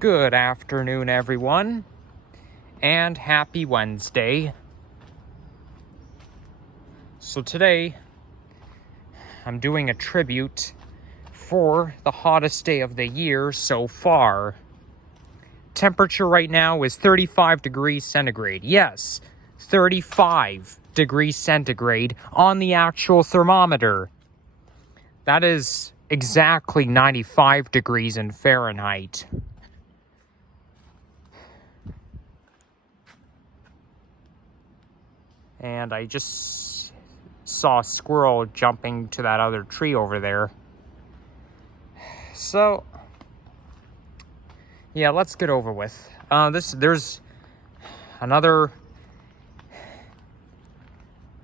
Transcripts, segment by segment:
Good afternoon, everyone, and happy Wednesday. So today, I'm doing a tribute for the hottest day of the year so far. Temperature right now is 35 degrees centigrade. Yes, 35 degrees centigrade on the actual thermometer. That is exactly 95 degrees in Fahrenheit. And I just saw a squirrel jumping to that other tree over there. So, yeah, let's get over with. There's another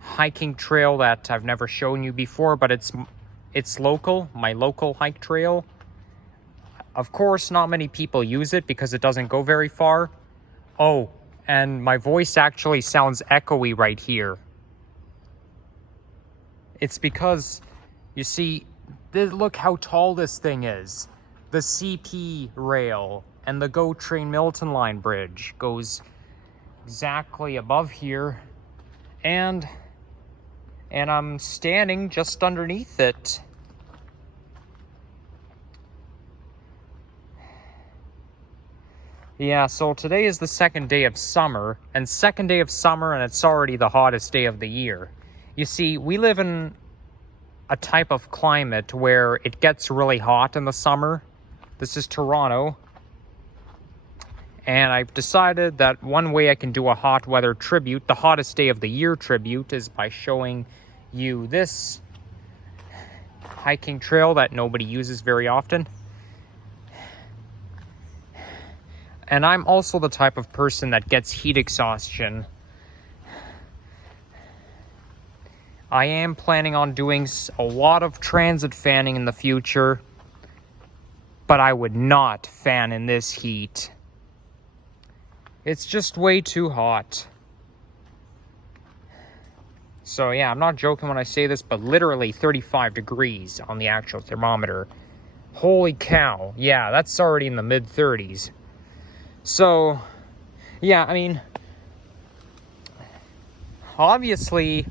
hiking trail that I've never shown you before, but it's local, my local hike trail. Of course, not many people use it because it doesn't go very far. Oh, and my voice actually sounds echoey right here. It's because, you see, look how tall this thing is. The CP rail and the GO Train Milton Line bridge goes exactly above here, and I'm standing just underneath it. Yeah, so today is the second day of summer, and it's already the hottest day of the year. You see, we live in a type of climate where it gets really hot in the summer. This is Toronto. And I've decided that one way I can do a hot weather tribute, the hottest day of the year tribute, is by showing you this hiking trail that nobody uses very often. And I'm also the type of person that gets heat exhaustion. I am planning on doing a lot of transit fanning in the future, but I would not fan in this heat. It's just way too hot. So yeah, I'm not joking when I say this, but literally 35 degrees on the actual thermometer. Holy cow. Yeah, that's already in the mid-30s. So, yeah, I mean, obviously,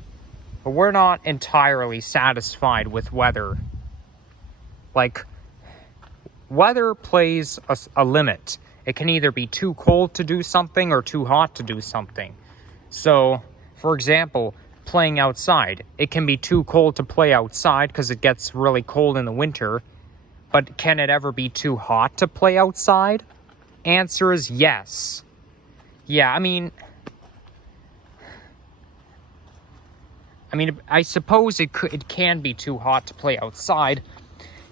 we're not entirely satisfied with weather. Like, weather plays a limit. It can either be too cold to do something or too hot to do something. So, for example, playing outside. It can be too cold to play outside because it gets really cold in the winter. But can it ever be too hot to play outside? Answer is yes. Yeah, I mean, I suppose it can be too hot to play outside.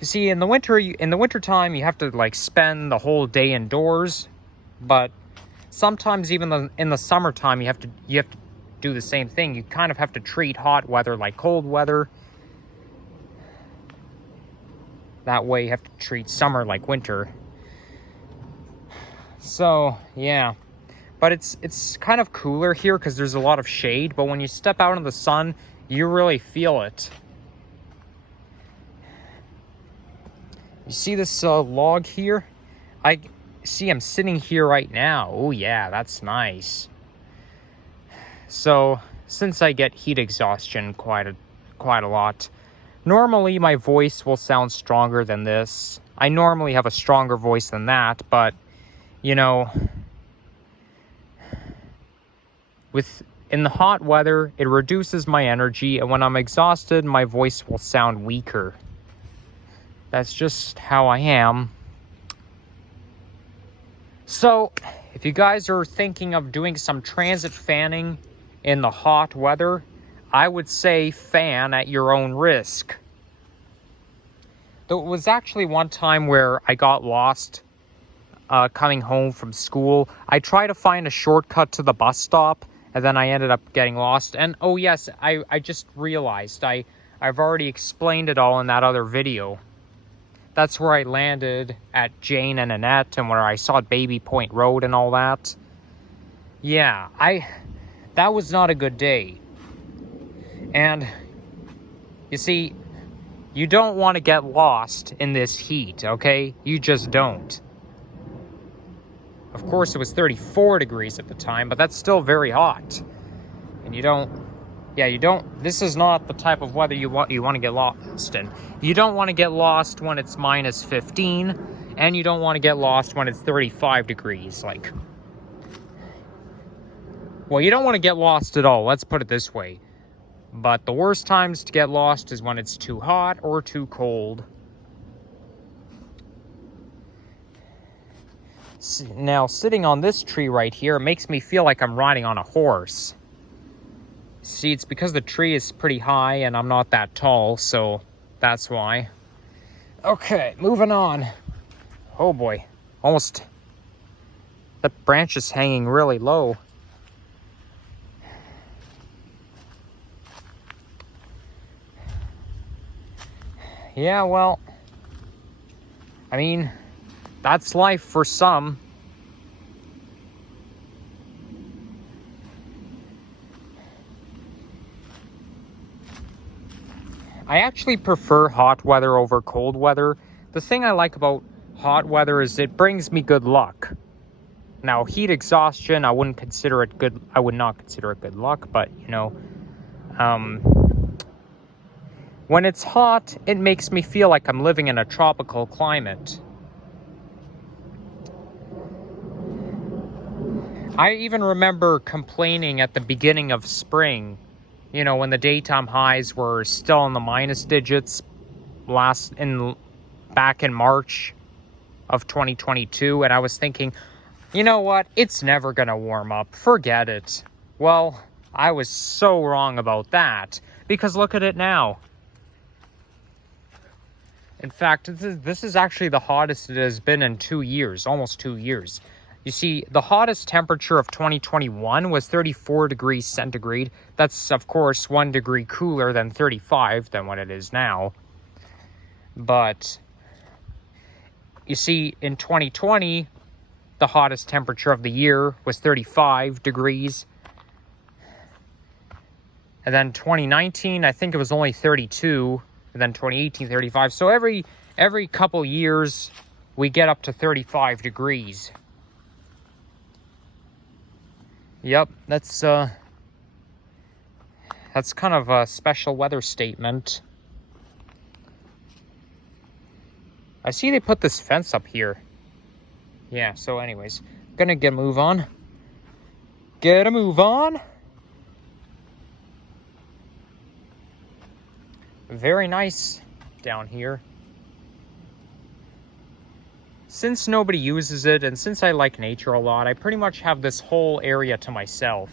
You see, in the wintertime, you have to like spend the whole day indoors, but sometimes even in the summertime, you have to do the same thing. You kind of have to treat hot weather like cold weather. That way, you have to treat summer like winter. So, yeah. But it's kind of cooler here because there's a lot of shade, but when you step out in the sun, you really feel it. You see this log here? I see I'm sitting here right now. Oh yeah, that's nice. So, since I get heat exhaustion quite a lot, normally my voice will sound stronger than this. I normally have a stronger voice than that, but you know, in the hot weather, it reduces my energy, and when I'm exhausted, my voice will sound weaker. That's just how I am. So, if you guys are thinking of doing some transit fanning in the hot weather, I would say fan at your own risk. There was actually one time where I got lost coming home from school. I tried to find a shortcut to the bus stop, and then I ended up getting lost. And oh yes, I just realized I've already explained it all in that other video. That's where I landed at Jane and Annette, and where I saw Baby Point Road and all that. Yeah, that was not a good day. And you see, you don't want to get lost in this heat, okay? You just don't. Of course, it was 34 degrees at the time, but that's still very hot. And you don't, this is not the type of weather you want to get lost in. You don't want to get lost when it's minus 15, and you don't want to get lost when it's 35 degrees. Like, well, you don't want to get lost at all, let's put it this way. But the worst times to get lost is when it's too hot or too cold. Now, sitting on this tree right here, it makes me feel like I'm riding on a horse. See, it's because the tree is pretty high and I'm not that tall, so that's why. Okay, moving on. Oh boy, almost. That branch is hanging really low. Yeah, well, I mean, that's life for some. I actually prefer hot weather over cold weather. The thing I like about hot weather is it brings me good luck. Now, heat exhaustion, I would not consider it good luck, but you know, when it's hot, it makes me feel like I'm living in a tropical climate. I even remember complaining at the beginning of spring, you know, when the daytime highs were still in the minus digits back in March of 2022, and I was thinking, you know what, it's never gonna warm up, forget it. Well, I was so wrong about that, because look at it now. In fact, this is actually the hottest it has been in 2 years, almost 2 years. You see, the hottest temperature of 2021 was 34 degrees centigrade. That's, of course, 1 degree cooler than 35 than what it is now. But, you see, in 2020, the hottest temperature of the year was 35 degrees. And then 2019, I think it was only 32. And then 2018, 35. So every couple years, we get up to 35 degrees. Yep, that's kind of a special weather statement. I see they put this fence up here. Yeah, so anyways, gonna get a move on. Very nice down here. Since nobody uses it, and since I like nature a lot, I pretty much have this whole area to myself.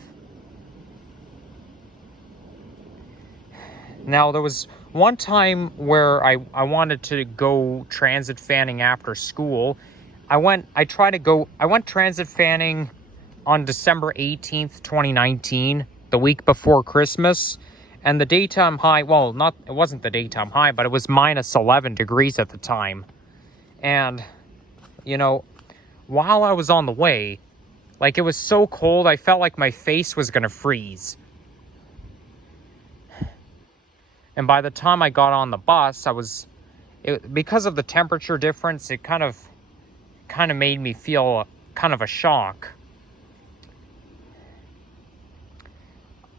Now, there was one time where I wanted to go transit fanning after school. I went transit fanning on December 18th, 2019, the week before Christmas. And the daytime high, well, it wasn't the daytime high, but it was minus 11 degrees at the time. And, you know, while I was on the way, like, it was so cold, I felt like my face was going to freeze. And by the time I got on the bus, because of the temperature difference, it kind of made me feel kind of a shock.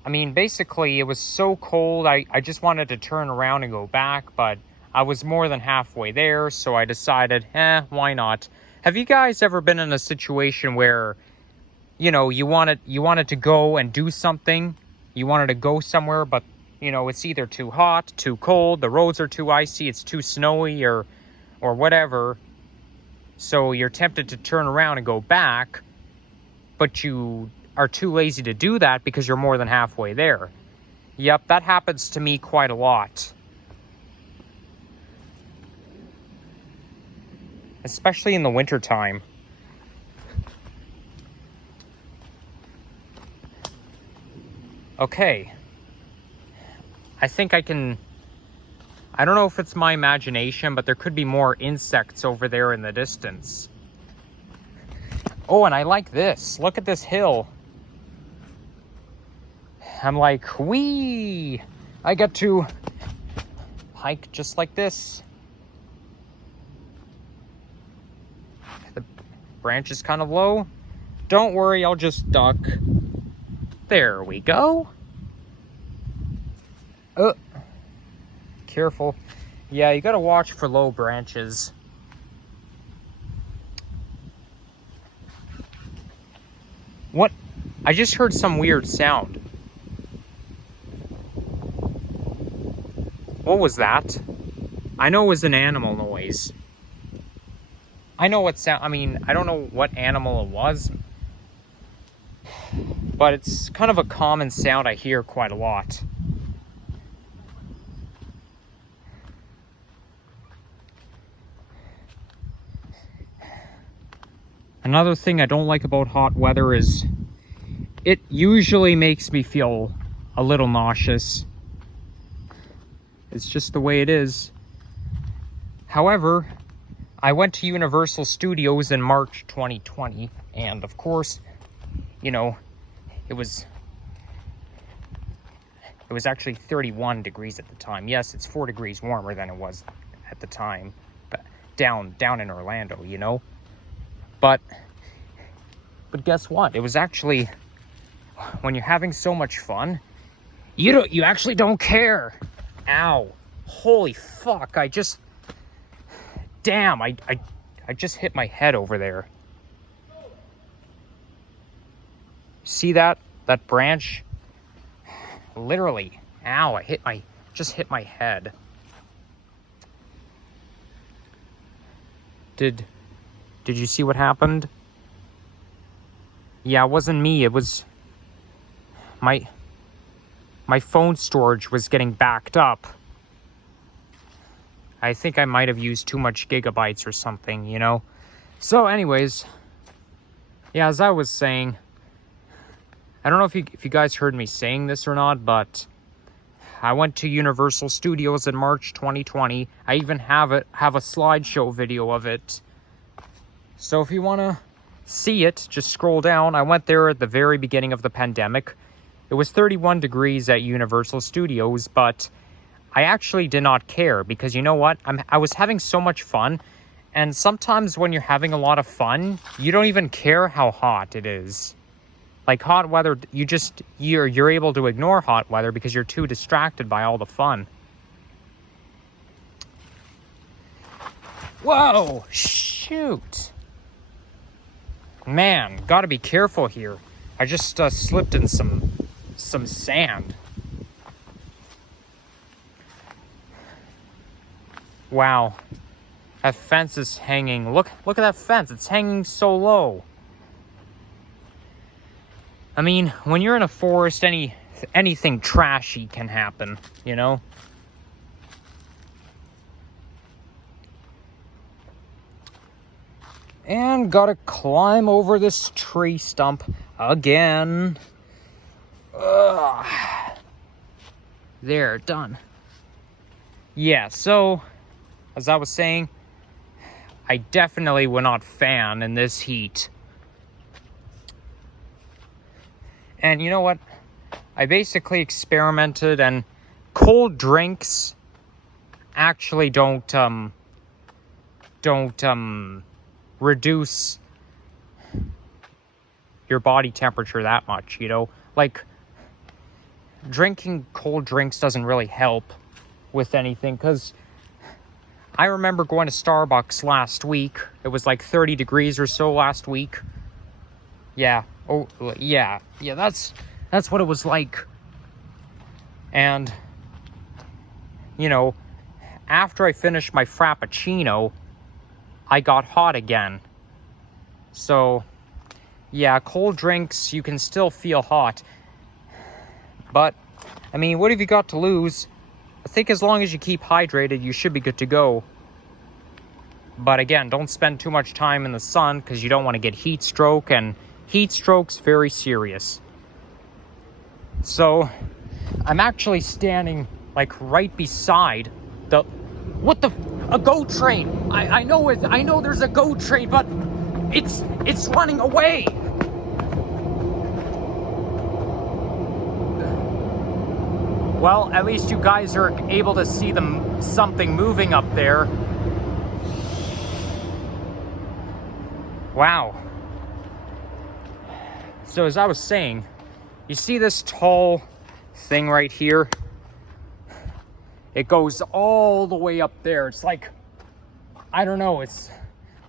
I mean, basically, it was so cold, I just wanted to turn around and go back, but I was more than halfway there, so I decided, why not? Have you guys ever been in a situation where, you know, you wanted to go and do something, you wanted to go somewhere, but, you know, it's either too hot, too cold, the roads are too icy, it's too snowy, or whatever, so you're tempted to turn around and go back, but you are too lazy to do that because you're more than halfway there. Yep, that happens to me quite a lot. Especially in the wintertime. Okay. I think I don't know if it's my imagination, but there could be more insects over there in the distance. Oh, and I like this. Look at this hill. I'm like, whee! I get to hike just like this. branch is kind of low. Don't worry, I'll just duck. There we go. Careful. Yeah, you gotta watch for low branches. What? I just heard some weird sound. What was that? I know it was an animal noise. I know what sound, I mean, I don't know what animal it was, but it's kind of a common sound I hear quite a lot. Another thing I don't like about hot weather is it usually makes me feel a little nauseous. It's just the way it is. However, I went to Universal Studios in March 2020, and of course, you know, it was actually 31 degrees at the time. Yes, it's 4 degrees warmer than it was at the time, but down in Orlando, you know. But guess what? It was actually, when you're having so much fun, you actually don't care. Ow. Holy fuck, damn, I just hit my head over there. See that branch? Literally, ow, just hit my head. Did you see what happened? Yeah, it wasn't me, it was my phone storage was getting backed up. I think I might have used too much gigabytes or something, you know? So anyways, yeah, as I was saying, I don't know if you guys heard me saying this or not, but I went to Universal Studios in March 2020. I even have a slideshow video of it. So if you want to see it, just scroll down. I went there at the very beginning of the pandemic. It was 31 degrees at Universal Studios, but I actually did not care because you know what? I was having so much fun, and sometimes when you're having a lot of fun, you don't even care how hot it is. Like hot weather, you're able to ignore hot weather because you're too distracted by all the fun. Whoa, shoot. Man, gotta be careful here. I just slipped in some sand. Wow, that fence is hanging. Look at that fence. It's hanging so low. I mean, when you're in a forest, anything trashy can happen, you know? And gotta climb over this tree stump again. Ugh. There, done. Yeah, so as I was saying, I definitely would not fan in this heat. And you know what? I basically experimented, and cold drinks actually don't reduce your body temperature that much, you know? Like, drinking cold drinks doesn't really help with anything, because I remember going to Starbucks last week. It was like 30 degrees or so last week. Yeah. Oh, yeah. Yeah, that's what it was like. And, you know, after I finished my Frappuccino, I got hot again. So, yeah, cold drinks, you can still feel hot. But, I mean, what have you got to lose? I think as long as you keep hydrated, you should be good to go. But again, don't spend too much time in the sun because you don't want to get heat stroke, and heat stroke's very serious. So, I'm actually standing like right beside a GO train. I know there's a GO train, but it's running away. Well, at least you guys are able to see something moving up there. Wow. So as I was saying, you see this tall thing right here? It goes all the way up there. It's like, I don't know, it's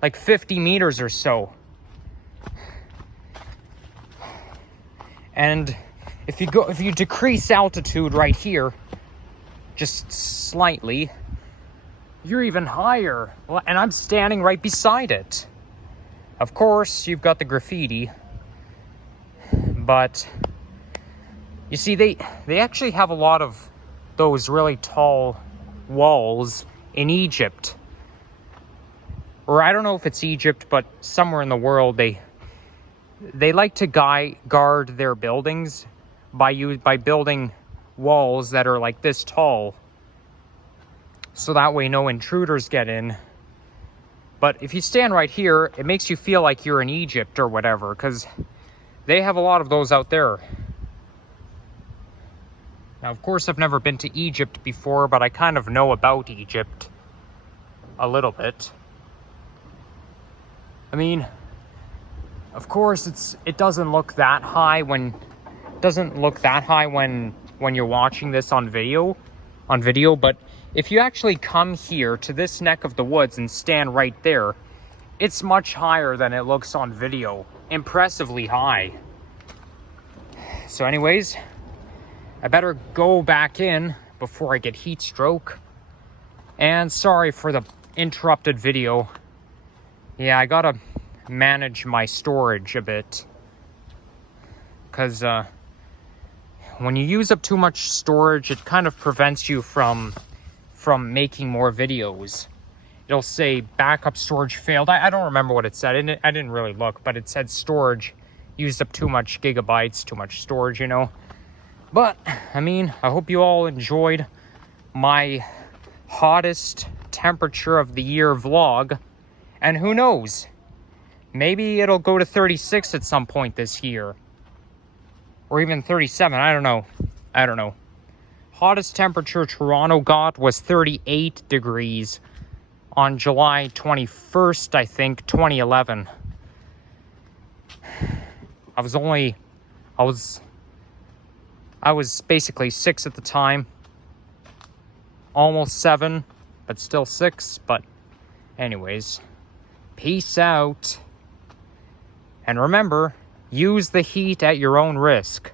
like 50 meters or so. And if you decrease altitude right here, just slightly, you're even higher. Well, and I'm standing right beside it. Of course, you've got the graffiti, but you see, they actually have a lot of those really tall walls in Egypt. Or I don't know if it's Egypt, but somewhere in the world they like to guard their buildings by building walls that are like this tall. So that way no intruders get in. But if you stand right here, it makes you feel like you're in Egypt or whatever, because they have a lot of those out there. Now, of course, I've never been to Egypt before, but I kind of know about Egypt a little bit. I mean, of course, it doesn't look that high when you're watching this on video, but if you actually come here to this neck of the woods and stand right there, it's much higher than it looks on video. Impressively high. So anyways, I better go back in before I get heat stroke. And sorry for the interrupted video. Yeah, I gotta manage my storage a bit. Because when you use up too much storage, it kind of prevents you from making more videos. It'll say backup storage failed. I don't remember what it said. I didn't really look, but it said storage used up too much gigabytes, too much storage, you know. But, I mean, I hope you all enjoyed my hottest temperature of the year vlog. And who knows? Maybe it'll go to 36 at some point this year. Or even 37, I don't know. Hottest temperature Toronto got was 38 degrees on July 21st, I think, 2011. I was basically 6 at the time. Almost 7, but still 6. But anyways, peace out. And remember, use the heat at your own risk.